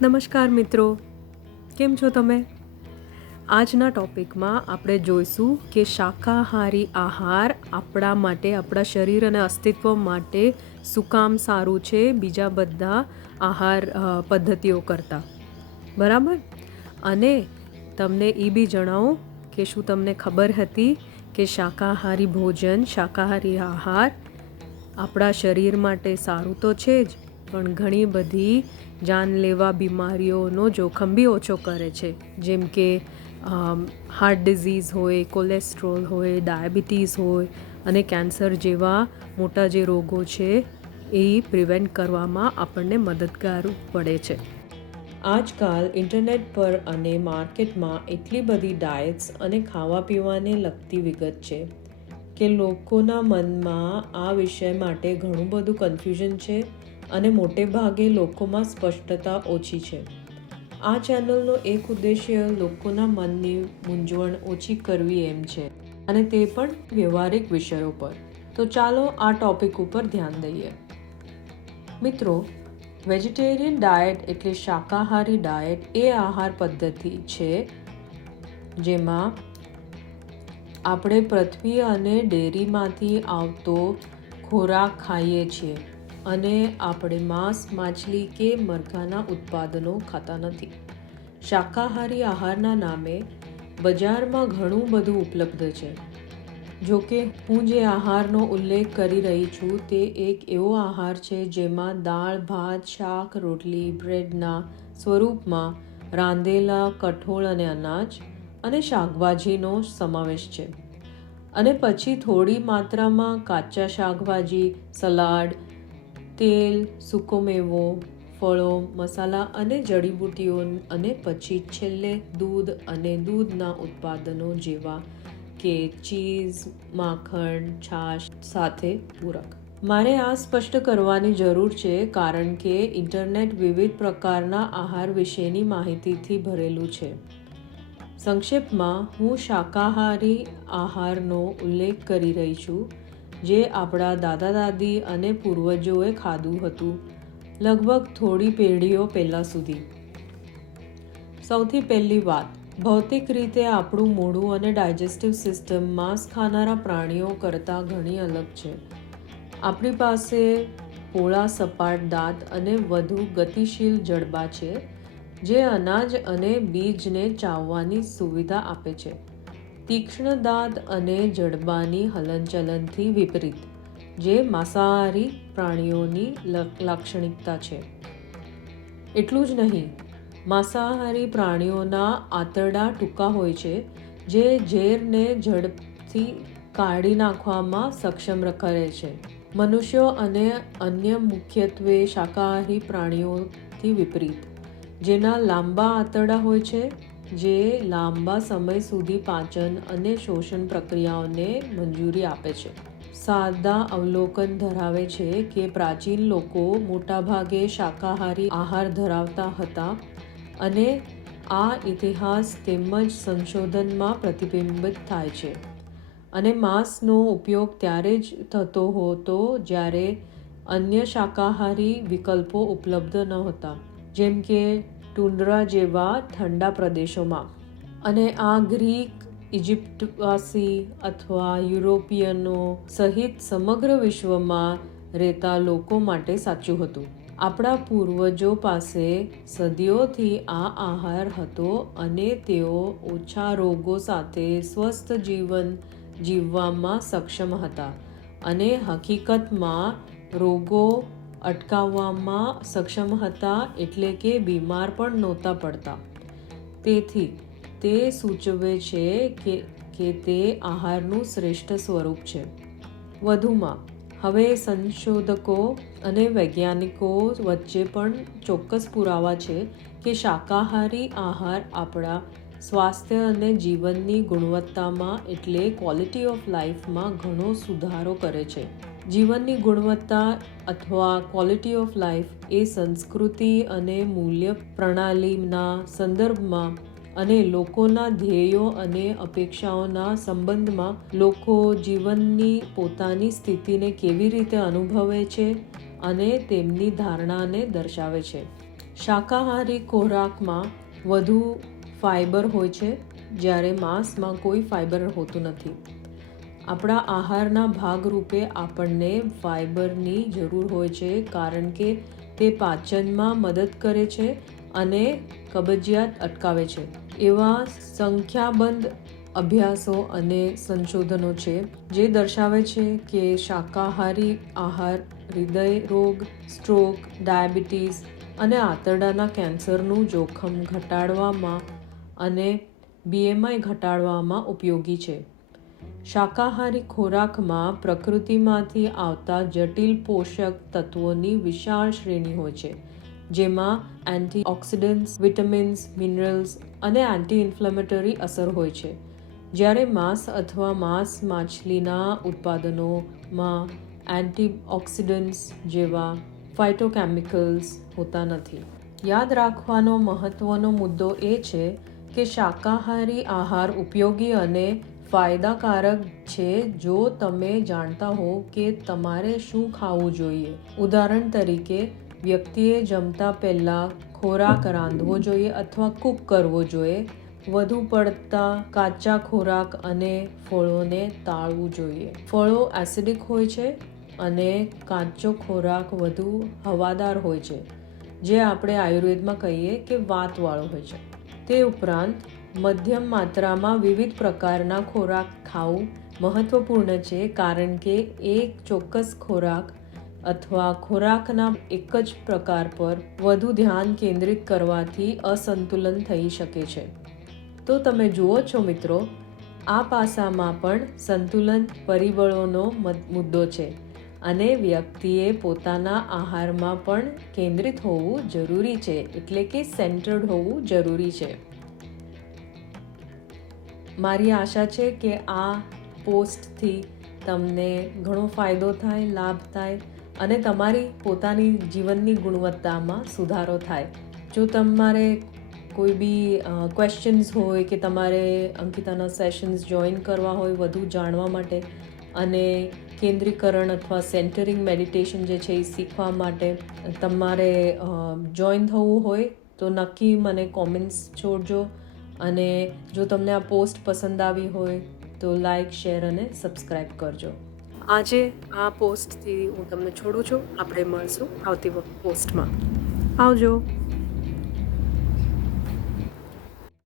નમસ્કાર મિત્રો, કેમ છો તમે? આજના ટોપિકમાં આપણે જોઈશું કે શાકાહારી આહાર આપણા માટે, આપણા શરીર અને અસ્તિત્વ માટે શું કામ સારું છે બીજા બધા આહાર પદ્ધતિઓ કરતાં, બરાબર? અને તમને એ બી જણાવું કે શું તમને ખબર હતી કે શાકાહારી ભોજન, શાકાહારી આહાર આપણા શરીર માટે સારું તો છે જ, પણ ઘણી બધી જાનલેવા બીમારીઓનો જોખમ બી ઓછો કરે છે, જેમ કે હાર્ટ ડિઝીઝ હોય, કોલેસ્ટ્રોલ હોય, ડાયાબિટીસ હોય અને કેન્સર જેવા મોટા જે રોગો છે એ પ્રિવેન્ટ કરવામાં આપણને મદદગાર પડે છે. આજકાલ ઇન્ટરનેટ પર અને માર્કેટમાં એટલી બધી ડાયટ્સ અને ખાવા પીવાને લગતી વિગત છે કે લોકોના મનમાં આ વિષય માટે ઘણું બધું કન્ફ્યુઝન છે અને મોટે ભાગે લોકોમાં સ્પષ્ટતા ઓછી છે. આ ચેનલનો એક ઉદ્દેશ્ય લોકોના મનની મૂંઝવણ ઓછી કરવી એમ છે, અને તે પણ વ્યવહારિક વિષયો પર. તો ચાલો આ ટોપિક ઉપર ધ્યાન દઈએ. મિત્રો, વેજીટેરિયન ડાયટ એટલે શાકાહારી ડાયટ એ આહાર પદ્ધતિ છે જેમાં આપણે પૃથ્વી અને ડેરીમાંથી આવતો ખોરાક ખાઈએ છીએ અને આપણે માંસ, માછલી કે મરઘાના ઉત્પાદનો ખાતા નથી. શાકાહારી આહારના નામે બજારમાં ઘણું બધું ઉપલબ્ધ છે. જોકે હું જે આહારનો ઉલ્લેખ કરી રહી છું તે એક એવો આહાર છે જેમાં દાળ, ભાત, શાક, રોટલી, બ્રેડના સ્વરૂપમાં રાંધેલા કઠોળ અને અનાજ અને શાકભાજીનો સમાવેશ છે. અને પછી થોડી માત્રામાં કાચા શાકભાજી, સલાડ, તેલ, સૂકો મેવો, ફળો, મસાલા અને જડીબુટ્ટીઓ, અને પછી છેલ્લે દૂધ અને દૂધના ઉત્પાદનો જેવા કે ચીઝ, માખણ, છાશ સાથે પૂરક. મારે આ સ્પષ્ટ કરવાની જરૂર છે કારણ કે ઇન્ટરનેટ વિવિધ પ્રકારના આહાર વિશેની માહિતીથી ભરેલું છે. સંક્ષેપમાં, હું શાકાહારી આહારનો ઉલ્લેખ કરી રહી છું જે આપણા દાદા-દાદી અને પૂર્વજોએ ખાધું હતું લગભગ થોડી પેઢીઓ પહેલાં સુધી. સૌથી પહેલી વાત, ભૌતિક રીતે આપણું મોઢું અને ડાયજેસ્ટિવ સિસ્ટમ માંસ ખાનારા પ્રાણીઓ કરતાં ઘણી અલગ છે. આપણી પાસે પોળા સપાટ દાંત અને વધુ ગતિશીલ જડબા છે જે અનાજ અને બીજને ચાવવાની સુવિધા આપે છે, તીક્ષ્ણ દાંત અને જડબાની હલનચલનથી વિપરીત, જે માંસાહારી પ્રાણીઓની લાક્ષણિકતા છે. એટલું જ નહીં, માંસાહારી પ્રાણીઓના આંતરડા ટૂંકા હોય છે જે ઝેરને ઝડપથી કાઢી નાખવામાં સક્ષમ કરે છે, મનુષ્યો અને અન્ય મુખ્યત્વે શાકાહારી પ્રાણીઓથી વિપરીત, જેના લાંબા આંતરડા હોય છે જે લાંબા સમય સુધી પાચન અને શોષણ પ્રક્રિયાઓને મંજૂરી આપે છે. સાદા અવલોકન ધરાવે છે કે પ્રાચીન લોકો મોટાભાગે શાકાહારી આહાર ધરાવતા હતા અને આ ઇતિહાસ તેમજ સંશોધનમાં પ્રતિબિંબિત થાય છે. અને માંસનો ઉપયોગ ત્યારે જ થતો હતો જ્યારે અન્ય શાકાહારી વિકલ્પો ઉપલબ્ધ ન હતા, જેમ કે ટુન્ડ્રા જેવા ઠંડા પ્રદેશોમાં. અને આ ગ્રીક, ઇજિપ્તવાસી અથવા યુરોપિયનો સહિત સમગ્ર વિશ્વમાં રહેતા લોકો માટે સાચું હતું. આપણા પૂર્વજો પાસે સદીઓથી આ આહાર હતો અને તેઓ ઓછા રોગો સાથે સ્વસ્થ જીવન જીવવામાં સક્ષમ હતા અને હકીકતમાં રોગો અટકાવવામાં સક્ષમ હતા, એટલે કે બીમાર પણ નહોતા પડતા. તેથી તે સૂચવે છે કે તે આહારનું શ્રેષ્ઠ સ્વરૂપ છે. વધુમાં, હવે સંશોધકો અને વૈજ્ઞાનિકો વચ્ચે પણ ચોક્કસ પુરાવા છે કે શાકાહારી આહાર આપણા સ્વાસ્થ્ય અને જીવનની ગુણવત્તામાં એટલે ક્વોલિટી ઓફ લાઈફમાં ઘણો સુધારો કરે છે. જીવનની ગુણવત્તા અથવા ક્વોલિટી ઓફ લાઈફ એ સંસ્કૃતિ અને મૂલ્ય પ્રણાલીના સંદર્ભમાં અને લોકોના ધ્યેયો અને અપેક્ષાઓના સંબંધમાં લોકો જીવનની પોતાની સ્થિતિને કેવી રીતે અનુભવે છે અને તેમની ધારણાને દર્શાવે છે. શાકાહારી ખોરાકમાં વધુ ફાઇબર હોય છે, જ્યારે માંસમાં કોઈ ફાઇબર હોતું નથી. આપણા આહારના ભાગરૂપે આપણને ફાઇબરની જરૂર હોય છે, કારણ કે તે પાચનમાં મદદ કરે છે અને કબજિયાત અટકાવે છે. એવા સંખ્યાબંધ અભ્યાસો અને સંશોધનો છે જે દર્શાવે છે કે શાકાહારી આહાર હૃદય રોગ, સ્ટ્રોક, ડાયાબિટીસ અને આંતરડાના કેન્સરનું જોખમ ઘટાડવામાં અને BMI ઘટાડવામાં ઉપયોગી છે. શાકાહારી ખોરાકમાં પ્રકૃતિમાંથી આવતા જટિલ પોષક તત્વોની વિશાળ શ્રેણી હોય છે, જેમાં એન્ટીઓક્સિડન્ટ્સ, વિટામિન્સ, મિનરલ્સ અને એન્ટી ઇન્ફ્લેમેટરી અસર હોય છે. જ્યારે માંસ અથવા માંસ માછલીના ઉત્પાદનોમાં એન્ટીઓક્સિડન્ટ્સ જેવા ફાઇટોકેમિકલ્સ હોતા નથી. યાદ રાખવાનો મહત્વનો મુદ્દો એ છે કે શાકાહારી આહાર ઉપયોગી અને ફાયદાકારક છે જો તમે જાણતા હો કે તમારે શું ખાવું જોઈએ. ઉદાહરણ તરીકે, વ્યક્તિએ જમતા પહેલા ખોરાક રાંધવો જોઈએ અથવા કૂક કરવો જોઈએ. વધુ પડતા કાચા ખોરાક અને ફળોને ટાળવું જોઈએ. ફળો એસિડિક હોય છે અને કાચો ખોરાક વધુ હવાદાર હોય છે, જે આપણે આયુર્વેદમાં કહીએ કે વાતવાળો હોય છે. તે ઉપરાંત મધ્યમ માત્રામાં વિવિધ પ્રકારના ખોરાક ખાવું મહત્વપૂર્ણ છે, કારણ કે એક ચોક્કસ ખોરાક અથવા ખોરાકના એક જ પ્રકાર પર વધુ ધ્યાન કેન્દ્રિત કરવાથી અસંતુલન થઈ શકે છે. તો તમે જુઓ છો મિત્રો, આ પાસામાં પણ સંતુલન પરિબળોનો મુદ્દો છે અને વ્યક્તિએ પોતાના આહારમાં પણ કેન્દ્રિત હોવું જરૂરી છે, એટલે કે સેન્ટર્ડ હોવું જરૂરી છે. મારી આશા છે કે આ પોસ્ટથી તમને ઘણો ફાયદો થાય, લાભ થાય અને તમારી પોતાની જીવનની ગુણવત્તામાં સુધારો થાય. જો તમારે કોઈ બી ક્વેશ્ચન્સ હોય કે તમારે અંકિતાના સેશન્સ જોઈન કરવા હોય વધુ જાણવા માટે અને કેન્દ્રીકરણ અથવા સેન્ટરિંગ મેડિટેશન જે છે એ શીખવા માટે તમારે જોઈન થવું હોય તો નક્કી મને કોમેન્ટ્સ છોડજો. અને જો તમને આ પોસ્ટ પસંદ આવી હોય તો લાઈક, શેર અને સબસ્ક્રાઈબ કરજો. આજે આ પોસ્ટથી હું તમને છોડું છું. આપણે મળશું આવતી પોસ્ટમાં. આવજો.